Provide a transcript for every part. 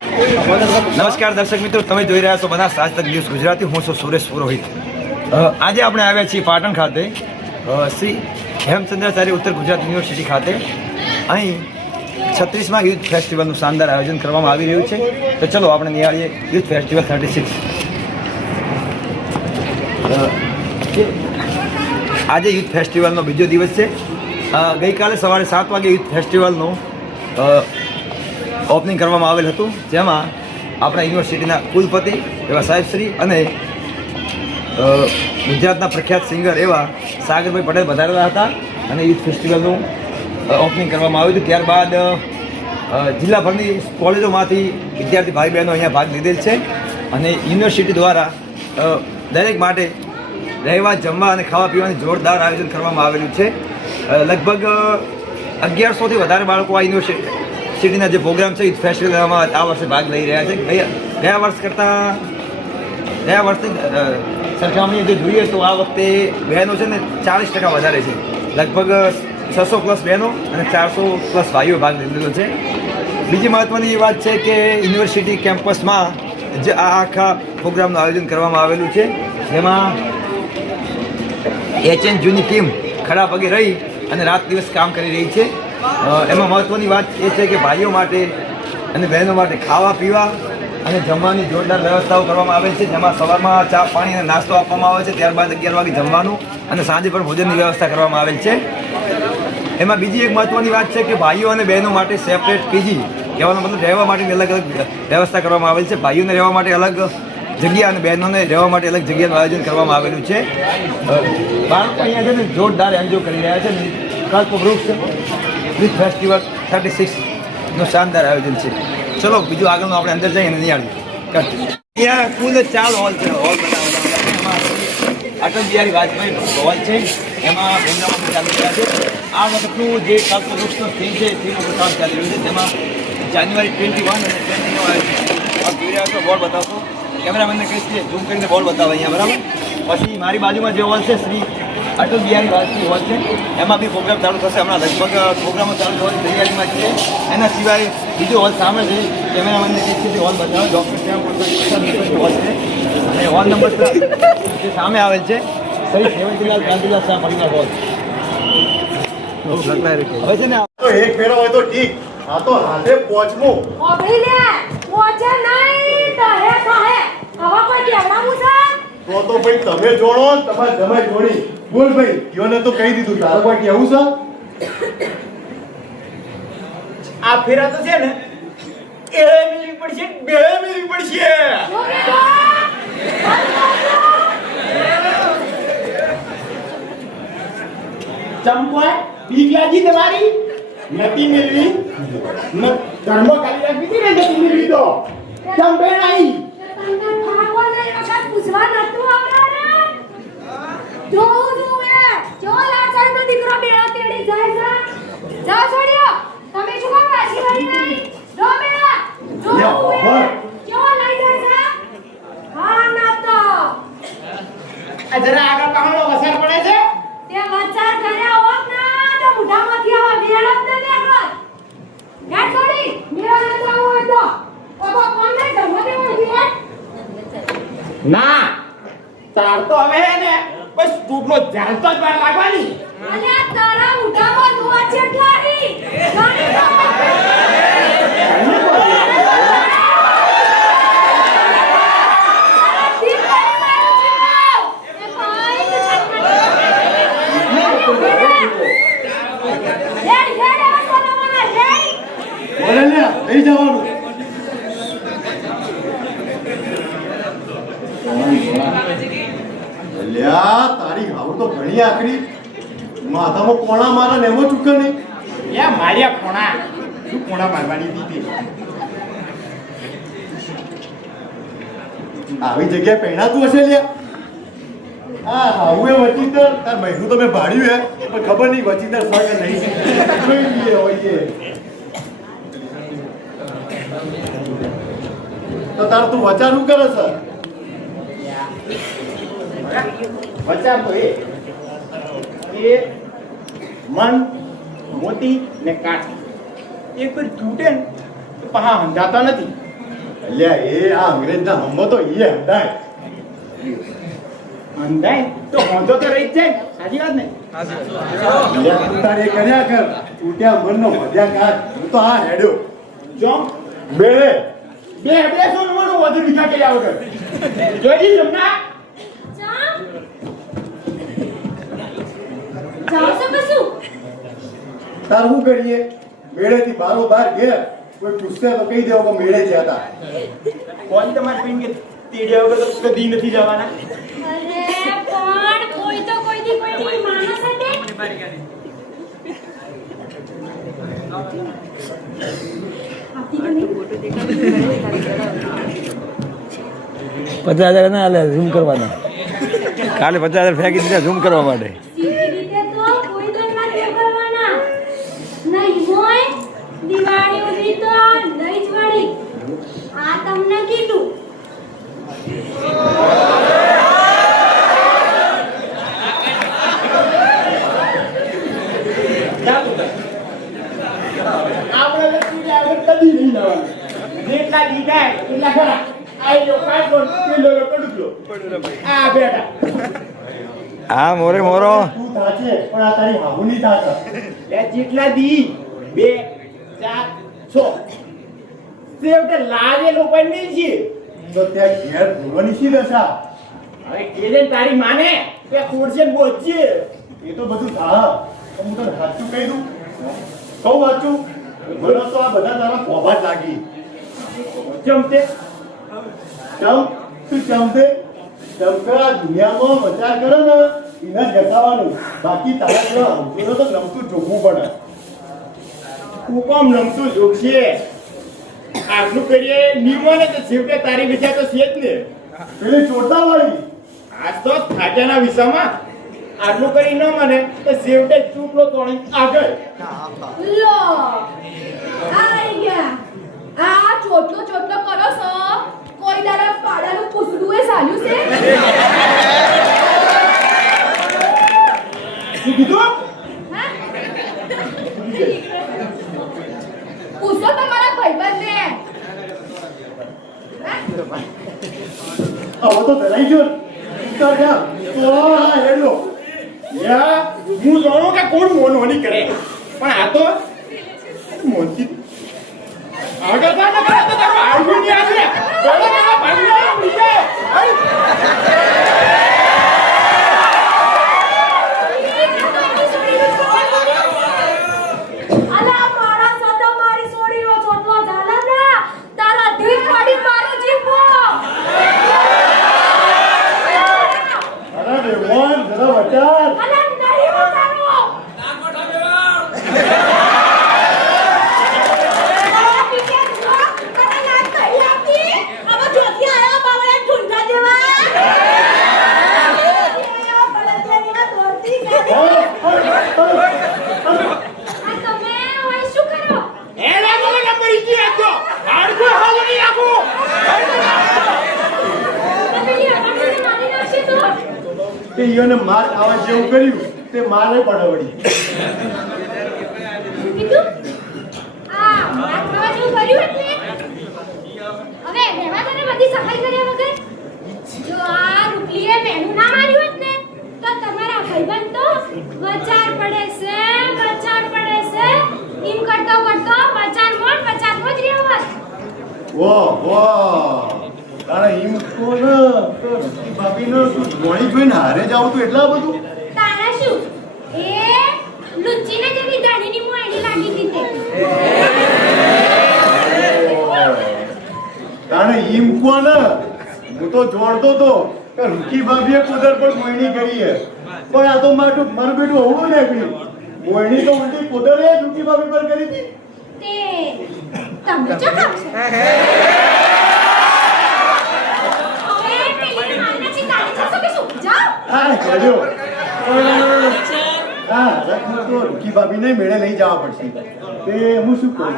નમસ્કાર દર્શક મિત્રો, તમે જોઈ રહ્યા છો બનાસ આજતક ન્યૂઝ ગુજરાતી. હું છું સુરેશ પુરોહિત. આજે આપણે આવ્યા છીએ પાટણ ખાતે શ્રી હેમચંદ્રાચાર્ય ઉત્તર ગુજરાત યુનિવર્સિટી ખાતે. અહીં 36મા યુથ ફેસ્ટિવલનું શાનદાર આયોજન કરવામાં આવી રહ્યું છે. તો ચલો આપણે નિહાળીએ યુથ ફેસ્ટિવલ 36. આજે યુથ ફેસ્ટિવલનો બીજો દિવસ છે. ગઈકાલે સવારે 7 વાગે યુથ ફેસ્ટિવલનું ઓપનિંગ કરવામાં આવેલ હતું, જેમાં આપણા યુનિવર્સિટીના કુલપતિ એવા સાહેબશ્રી અને ગુજરાતના પ્રખ્યાત સિંગર એવા સાગરભાઈ પટેલ પધારેલા હતા અને યુથ ફેસ્ટિવલનું ઓપનિંગ કરવામાં આવ્યું હતું. ત્યારબાદ જિલ્લાભરની કોલેજોમાંથી વિદ્યાર્થી ભાઈ બહેનો અહીંયા ભાગ લીધેલ છે અને યુનિવર્સિટી દ્વારા દરેક માટે રહેવા, જમવા અને ખાવા પીવાની જોરદાર આયોજન કરવામાં આવેલું છે. લગભગ 1100થી વધારે બાળકો આ યુનિવર્સિટીના જે પ્રોગ્રામ છે યુથ ફેસ્ટિવલમાં આ વર્ષે ભાગ લઈ રહ્યા છે. ગયા વર્ષની સરખામણી જો જોઈએ તો આ વખતે બહેનો છે ને 40% વધારે છે. લગભગ 600 પ્લસ બહેનો અને 400 પ્લસ ભાઈઓ ભાગ લીધેલો છે. બીજી મહત્ત્વની વાત છે કે યુનિવર્સિટી કેમ્પસમાં જે આ આખા પ્રોગ્રામનું આયોજન કરવામાં આવેલું છે, જેમાં HNUની ટીમ ખડા પગે રહી અને રાત દિવસ કામ કરી રહી છે. એમાં મહત્ત્વની વાત એ છે કે ભાઈઓ માટે અને બહેનો માટે ખાવા પીવા અને જમવાની જોરદાર વ્યવસ્થાઓ કરવામાં આવે છે, જેમાં સવારમાં ચા પાણી અને નાસ્તો આપવામાં આવે છે. ત્યારબાદ 11 વાગે જમવાનું અને સાંજે પણ ભોજનની વ્યવસ્થા કરવામાં આવેલ છે. એમાં બીજી એક મહત્ત્વની વાત છે કે ભાઈઓ અને બહેનો માટે સેપરેટ પીજી, કહેવાનો મતલબ રહેવા માટેની અલગ અલગ વ્યવસ્થા કરવામાં આવેલ છે. ભાઈઓને રહેવા માટે અલગ જગ્યા અને બહેનોને રહેવા માટે અલગ જગ્યાનું આયોજન કરવામાં આવેલું છે. બાળકો અહીંયા છે ને જોરદાર એન્જોય કરી રહ્યા છે. કલ્પવૃક્ષ યુથ ફેસ્ટિવલ 36નું શાનદાર આયોજન છે. ચલો બીજું આગળનું આપણે અંદર જઈએ અને નિહાળીએ. અહીંયા કુલ 4 હોલ છે. હોલ બનાવેલા એમાં અટલ બિહારી વાજપેયી હોલ છે, એમાં પ્રોગ્રામો ચાલી રહ્યા છે. આ વખતનું જે કલ્પવૃક્ષનો થીમ છે થીમનું કામ ચાલી રહ્યું છે, તેમાં જાન્યુઆરી 21 અને 20નું આયોજન. આપ જોઈ રહ્યા છો, બોર્ડ બતાવશો. કેમેરામેનને કહીશ કે ઝૂમ કરીને બોર્ડ બતાવો અહીંયા, બરાબર. પછી મારી બાજુમાં જે હોલ છે શ્રી અટલ બિહારી વાજપેયી હોલ છે, એમાં બી પ્રોગ્રામ ચાલુ થશે. હમણાં લગભગ પ્રોગ્રામો ચાલુ થવાની તૈયારીમાં છે. એના સિવાય બીજો હોલ સામે છે, કેમેરામેનને કહીશ કે હોલ બતાવો. ડૉક્ટર શ્યામ હોલ છે અને હોલ નંબર જે સામે આવેલ છે શ્રી સેવંતીલાલ ગાંધીલાલ શાહ પરિવાર હોલ. હવે છે ને એક ફેરો હોય તો ઠીક, આ તો હાથે પોચમું તો ભાઈ તમે જોડો, તમારે જમાઈ જોડી. બોલ ભાઈ, યોને તો કહી દીધું, તારે કોઈ કેવું છે? આ ફેરા તો છે ને એ મિલવી પડશે, બે મિલવી પડશે. ચંપા બીક લાગી તમારી? નથી મિલવી. કર્મ કાલી રાખી હતી ને, નથી મિલવી તો ચંપે નહીં. જરા આગળ પાહણો વસાર પડે છે. તે વચાર કર્યા હોત ના તો મુઠામાંથી આવા મેળત ન દેખત. યાર છોડી મેળત ન જાવ હોય તો બાબા કોને ધમકે હોય. ના તાર તો હવે હે ને બસ ટૂટનો જાલતો જ વાર લાગવાની. અને તારા મુઠામાં દુઆ છે એટલાની જાણી તો લઈ જવાનું. અલ્યા તારી હાવ તો ઘણી આકરી. માથામાં કોણા મારે ને એવો ચૂકે નહીં. યા માર્યા કોણા, શું કોણા મારવાની દીધી? આવી જગ્યાએ પહેણાતું હશે લ્યા. હા હાઉએ વચીતર તાર મહિનું તો મેં ભાડ્યું હે, પણ ખબર નહીં વચીતર છે કે નહીં. જોઈ લઈએ હોય તો તાર તું વચાર શું કરે છે? વચાર તો એ મન મોતી ને કાઠી એક પર તૂટે ને તો પહા હંધાતા નથી. અલ્યા એ આ અંગ્રેજના હમો તો ઈ હંધાય. અંધાય તો હોંધો તો રહી જ જાય. સાચી વાત ને? અલ્યા તું તારે એ કર્યા કર. તૂટ્યા મનનો મજા કાઢ. હું તો આ હેડ્યો. જો બેરે બે સોનવાનું વધુ બીજા કર્યા વગર જોઈ જમના જાઓ જાઓ છો કશું તાર શું કરીએ? મેળેથી બારોબાર ઘેર કોઈ પૂછશે તો કહી દેવો કે મેળે જ્યાં હતા. કોણ તમારે પીને તેડ્યા વગર તો કદી નથી જવાના. અરે પણ કોઈ તો કોઈથી માણસ હતે 50,000 ના હાલે ઝૂમ કરવાના. કાલે 50,000 ફેંકી દીધા ઝૂમ કરવા માટે. સીધી રીતે તો કોઈ દંડના દેવ કરવાના નહીં હોય. દિવાળી ઉડી તો નહીં જ વળી. આ તમને કીધું. આપણે તેડ્યા વગર કદી નહીં જવાના. જેટલા દીધા એટલા ખરા. આઈ લો કાઢો પેલો કડુકલો આ બેટા હા મોરે મોરો. તું થાચે પણ આ તારી હાહુની થાચે. એ જેટલા દી 2 4 6 સેવટે લાગેલો પણ નહીં છે. તો ત્યાં ઘેર ભૂલવાની શી દશા? હવે કેજે તારી માને કે ખોડશે ને બોચે એ તો બધું થા. તો હું તને સાચું કહી દઉં. કહું સાચું? મને તો આ બધા તારા ખોભા જ લાગી. જમતે તું ચમતે ચમકા દુનિયામાં પ્રચાર કરે ને એને જ ઘટાવાનું. બાકી તારા જેવા હંસોનો તો નમતું જોખવું પડે. હું કોમ નમતું જોગશે આટલું કરીએ નિયમોને તો છેવટે તારી વિચાર તો છે જ ને. પેલી ચોરતા વાળી આજ તો થાજાના વિષયમાં આટલું કરી ન મને તો છેવટે ચૂપલો તોડી આગળ લો આઈ ગયા. આ ચોટલો ચોટલો કરો છો. કોઈ દાડા પાડાનું પૂછડું એ સાલ્યું છે. શું કીધું? હા? પૂછો તમારા ભાઈબંધને. હા? હવે તો ધરાઈ ગયો ને. ઉતાર જા. તો આ હેડો. યા હું જાણું કે કોણ મોનોની કરે પણ આ તો મોનથી આગળ જા ને કરે તો તારો આવ્યું નહીં આજે બોલો ને ભાઈ બીજે અલા મારા સદા મારી સોડીનો ચોટલો ઝાલે ને તારા ધીર પાડી મારો જીવો. અરે રેવાન જરા વચાર. અલા નહીં ઉતારો. એ લાગો ને નંબર ઈજી રાખજો આડકો હાલો નહીં રાખો તે ઈયોને માર ખાવા જેવું કર્યું તે મારે પડે વળી. વાહ વાહ તારા ઈમ કોને તો રસ્તી ભાભીનો તું જોણી જોઈને હારે જાવ તું એટલા બધું. તારે ઈમ કોને હું તો જોડતો તો કે રૂકી ભાભીએ કુદર પર મોયણી કરી હે પણ આ તો મારું બેટું હોવું નીકળ્યું. મોયણી તો ઉલટી કુદરે રૂકી ભાભી પર કરી હતી. તમે ચો કામ છો. હા જજો. હા રખનું તો રૂકી ભાભીને મેળે લઈ જવા પડશે. તે હું શું કરું?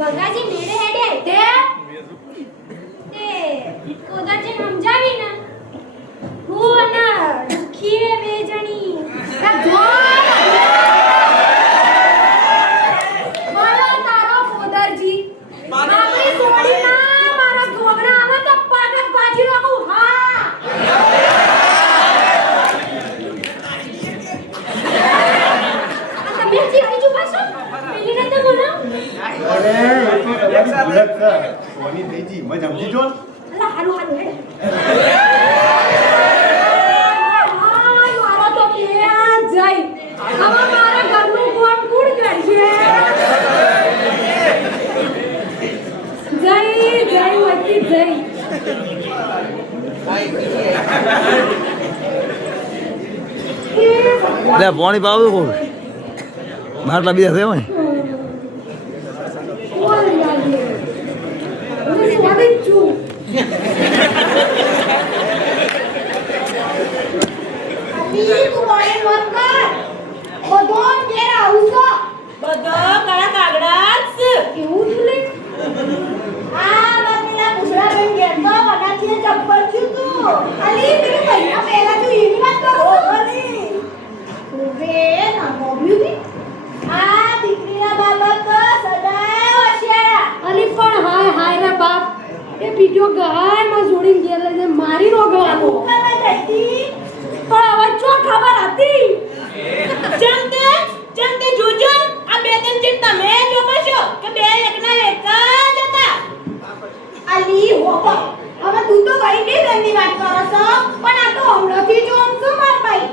ગંગાજી મેળે હેડે તે કોદાજી સમજાવી ને હું અને દુખીએ બે જણી મારો તારો કોદરજી મારી સોડી ના મારા ગોગડા આવે તો પાટક બાજી રાખું હા તમે જી આવી જો પાછો પેલી ને તો બોલો અરે એ તો તમારી ભૂલ જ છે. સોની થઈજી મજ સમજી જો. અલા હારું હારું હેડ મારો તો ક્યાં જાય હવે મારા ઘરનું કોણ કુડ કરશે જય જય વતી જય એટલે પાણી પાવું કોણ માટલા બીજા છે હોય કોણ લાગે હું સ્વાગત છું અલી તું બોલે મત કર બધો ઘેર આવશો બધો કાળા કાગડા જ કેવું છું લે આ બદલા પુસરા બેન ઘેર તો વડાથી ચપ્પલ છું તું અલી પેલું મહિના પહેલા તું એની વાત કરો છો અલી ઓવે ના મોબ્યું દી આ દીકરીના બાબા તો સદાય હોશિયાર અલી પણ હાય હાય રે બાપ એ બીજો ગાય માં જોડીને ઘેર લઈને મારી નો ગવાનો ઉપર જઈતી પણ હવે ચો ખબર હતી ચમતે જોજો આ બે ત્રણ ચીજ તમે જો બસો કે બે એકના એક જ હતા અલી હોપો હવે તું તો વળી કે ગંદી વાત કરો છો પણ આ તો હમણાંથી જો આમ શું માર ભાઈ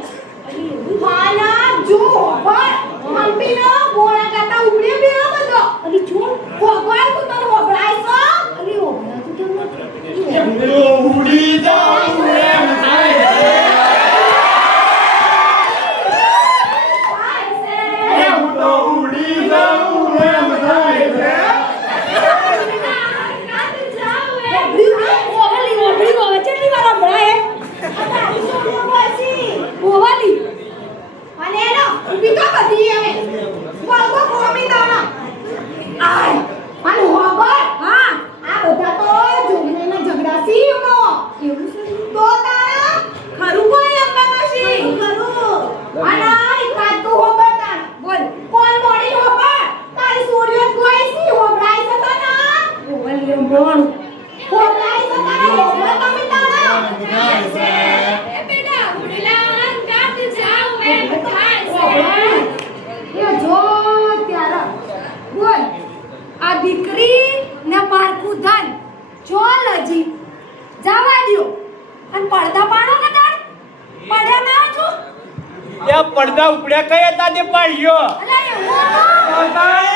અલી એવું હાલા જો હોપર મમ્મીનો બોળા કાતા ઉડે બે બધો અલી જો હોપર તું તને હોબળાય છો અલી હોબળા તું કેમ નથી ઉડી જાઉં એમ થાય છે. એ હું તો ઉડી જાઉં એમ થાય છે. પડદા ઉપડ્યા કયા તા તે પાડ્યો અલા એ હું બતાય